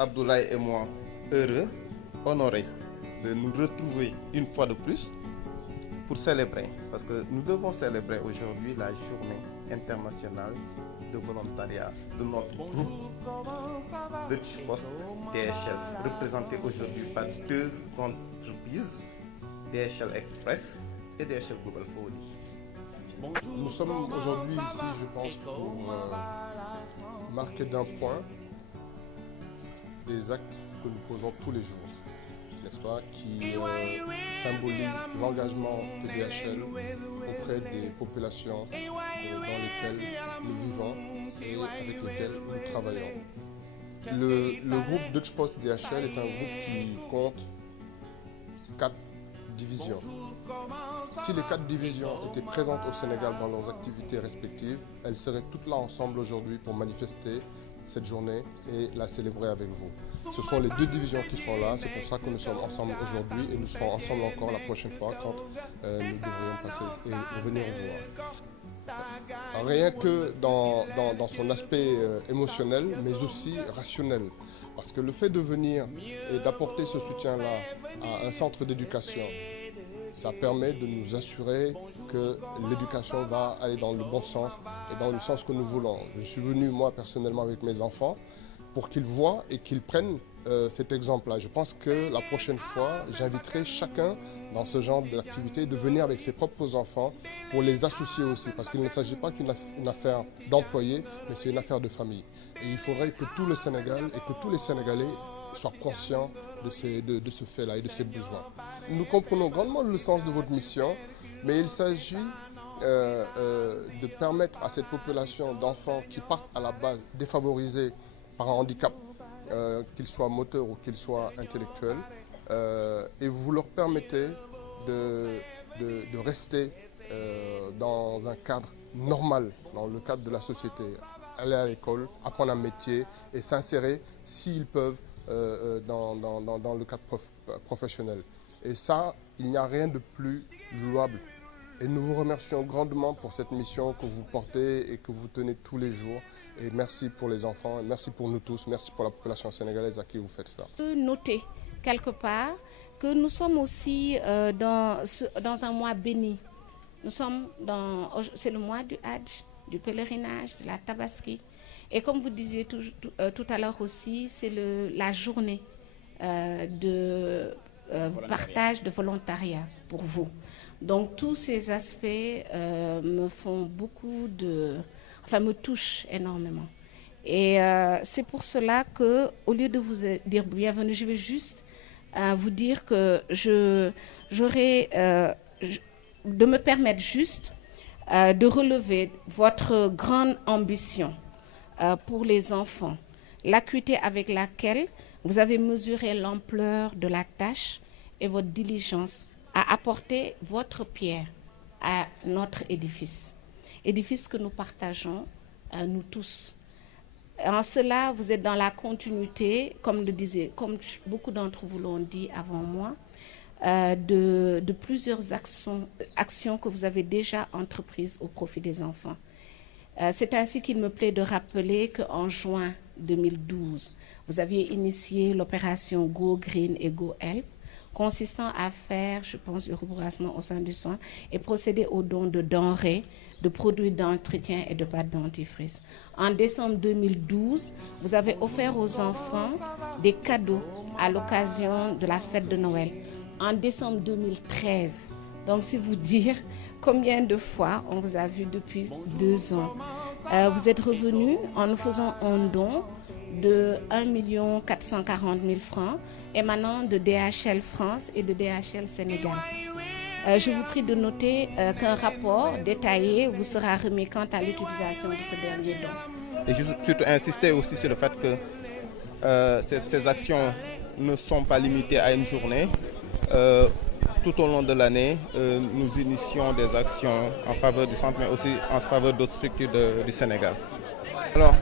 Abdoulaye et moi, heureux, honorés de nous retrouver une fois de plus pour célébrer, parce que nous devons célébrer aujourd'hui la journée internationale de volontariat de notre groupe Dutch Post DHL, représenté aujourd'hui par deux entreprises, DHL Express et DHL Global Forwarding. Nous sommes aujourd'hui ici, je pense, pour marquer d'un point des actes que nous posons tous les jours, n'est-ce pas, qui symbolisent l'engagement de DHL auprès des populations dans lesquelles nous vivons et avec lesquelles nous travaillons. Le groupe Dutch Post DHL est un groupe qui compte 4 divisions. Si les 4 divisions étaient présentes au Sénégal dans leurs activités respectives, elles seraient toutes là ensemble aujourd'hui pour manifester cette journée et la célébrer avec vous. Ce sont les 2 divisions qui sont là, c'est pour ça que nous sommes ensemble aujourd'hui et nous serons ensemble encore la prochaine fois quand nous devrions passer et venir vous voir. Rien que dans son aspect émotionnel, mais aussi rationnel. Parce que le fait de venir et d'apporter ce soutien-là à un centre d'éducation, ça permet de nous assurer que l'éducation va aller dans le bon sens et dans le sens que nous voulons. Je suis venu, moi, personnellement, avec mes enfants pour qu'ils voient et qu'ils prennent cet exemple-là. Je pense que la prochaine fois, j'inviterai chacun dans ce genre d'activité de venir avec ses propres enfants pour les associer aussi. Parce qu'il ne s'agit pas qu'une affaire d'employés, mais c'est une affaire de famille. Et il faudrait que tout le Sénégal et que tous les Sénégalais soient conscients de ce fait-là et de ces besoins. Nous comprenons grandement le sens de votre mission, mais il s'agit de permettre à cette population d'enfants qui partent à la base défavorisés par un handicap, qu'ils soient moteurs ou qu'ils soient intellectuels, et vous leur permettez de rester dans un cadre normal, dans le cadre de la société, aller à l'école, apprendre un métier et s'insérer s'ils peuvent dans le cadre professionnel. Et ça, il n'y a rien de plus louable. Et nous vous remercions grandement pour cette mission que vous portez et que vous tenez tous les jours. Et merci pour les enfants, et merci pour nous tous, merci pour la population sénégalaise à qui vous faites ça. Noter quelque part que nous sommes aussi dans un mois béni. C'est le mois du Hajj, du pèlerinage, de la Tabaski. Et comme vous disiez tout à l'heure aussi, c'est la journée de partage de volontariat pour vous. Donc tous ces aspects me touchent énormément. Et c'est pour cela que, au lieu de vous dire bienvenue, je vais juste vous dire que de me permettre juste de relever votre grande ambition pour les enfants, l'acuité avec laquelle vous avez mesuré l'ampleur de la tâche et votre diligence à apporter votre pierre à notre édifice que nous partageons, nous tous. En cela, vous êtes dans la continuité, comme beaucoup d'entre vous l'ont dit avant moi, de plusieurs actions que vous avez déjà entreprises au profit des enfants. C'est ainsi qu'il me plaît de rappeler qu'en juin 2012, vous aviez initié l'opération Go Green et Go Help, consistant à faire, je pense, du reboisement au sein du sang et procéder au don de denrées, de produits d'entretien et de pâtes dentifrice. En décembre 2012, vous avez offert aux enfants des cadeaux à l'occasion de la fête de Noël. En décembre 2013, donc c'est vous dire combien de fois on vous a vu depuis 2 ans. Vous êtes revenu en nous faisant un don de 1 440 000 francs émanant de DHL France et de DHL Sénégal. Je vous prie de noter qu'un rapport détaillé vous sera remis quant à l'utilisation de ce dernier don. Et je veux surtout insister aussi sur le fait que ces actions ne sont pas limitées à une journée. Tout au long de l'année, nous initions des actions en faveur du centre, mais aussi en faveur d'autres structures du Sénégal. Alors,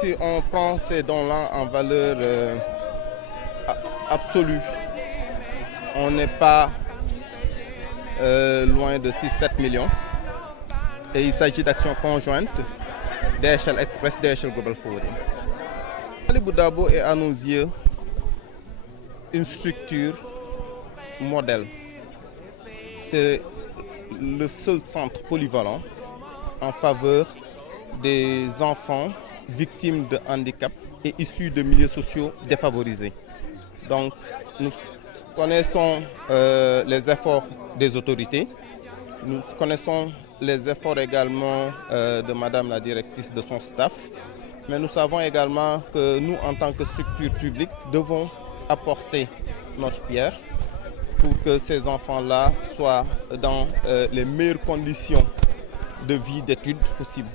si on prend ces dons-là en valeur absolue, on n'est pas loin de 6-7 millions. Et il s'agit d'actions conjointes DHL Express, DHL Global Forwarding. Talibou Dabo est à nos yeux une structure modèle. C'est le seul centre polyvalent en faveur des enfants victimes de handicap et issus de milieux sociaux défavorisés. Donc nous connaissons les efforts des autorités, nous connaissons les efforts également de Madame la directrice, de son staff, mais nous savons également que nous, en tant que structure publique, devons apporter notre pierre pour que ces enfants-là soient dans les meilleures conditions de vie, d'études possibles.